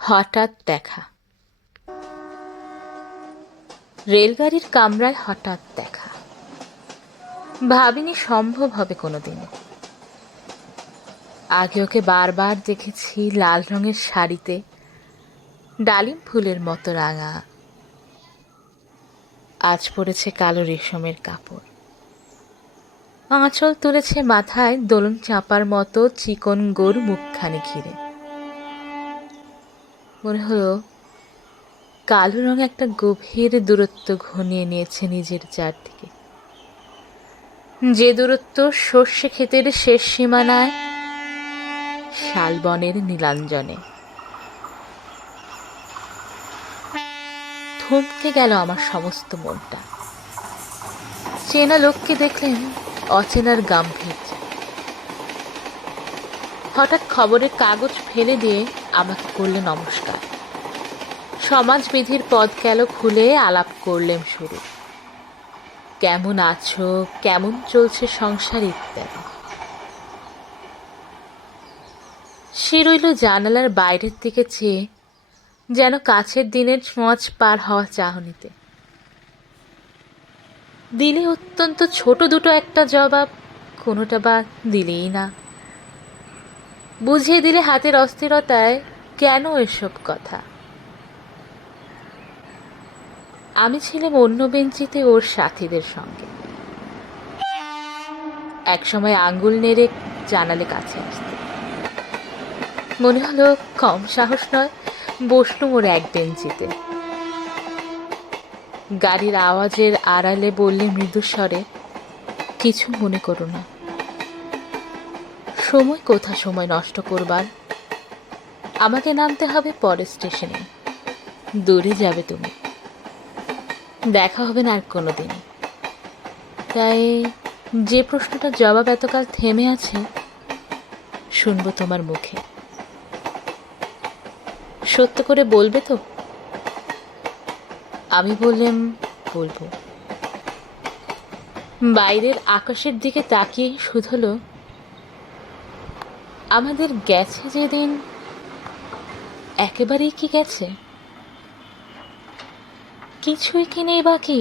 হঠাৎ দেখা। রেলগাড়ির কামরায় হঠাৎ দেখা। ভাবিনি সম্ভব হবে কোনোদিন। আগে ওকে বারবার দেখেছি লাল রঙের শাড়িতে, ডালিম ফুলের মতো রাঙা। আজ পরেছে কালো রেশমের কাপড়, আঁচল তুলেছে মাথায় দোলন চাপার মতো চিকন গোর মুখখানি ঘিরে। মনে হলো কালো রঙ একটা গভীর দূরত্ব ঘনিয়ে নিয়েছে নিজের চারদিকে, যে দূরত্ব সর্ষে ক্ষেতের শেষ সীমানায়, শালবনের নীলাঞ্জনে। থমকে গেল আমার সমস্ত মনটা। চেনা লোককে দেখলেন অচেনার গাম্ভীর্য। হঠাৎ খবরের কাগজ ফেলে দিয়ে আমাকে করলে নমস্কার। সমাজবিধির পদ গেল খুলে, আলাপ করলেন শুরু। কেমন আছো, কেমন চলছে সংসার ইত্যাদি। সে রইল জানালার বাইরের দিকে চেয়ে, যেন কাছের দিনের ছোঁয়াচ পার হওয়া চাহনিতে। দিলে অত্যন্ত ছোট দুটো একটা জবাব, কোনোটা বা দিলেই না। বুঝিয়ে দিলে হাতের অস্থিরতায় কেন এসব কথা। আমি ছিলাম অন্য বেঞ্চিতে ওর সাথীদের সঙ্গে। একসময় আঙ্গুল নেড়ে জানালে কাছে আসতে। মনে হলো কম সাহস নয়, বসলুম ওর এক বেঞ্চিতে। গাড়ির আওয়াজের আড়ালে বললে মৃদুস্বরে, কিছু মনে করো না। সময় কোথা সময় নষ্ট করবার। আমাকে নামতে হবে পরের স্টেশনে, দূরে যাবে তুমি, দেখা হবে না আর কোনোদিন। তাই যে প্রশ্নটার জবাব এতকাল থেমে আছে, শুনবো তোমার মুখে। সত্য করে বলবে তো? আমি বললাম, বলবো। বাইরের আকাশের দিকে তাকিয়ে শুধলো, আমাদের গেছে যেদিন, একেবারেই কি গেছে? কিছুই কি নেই বাকি?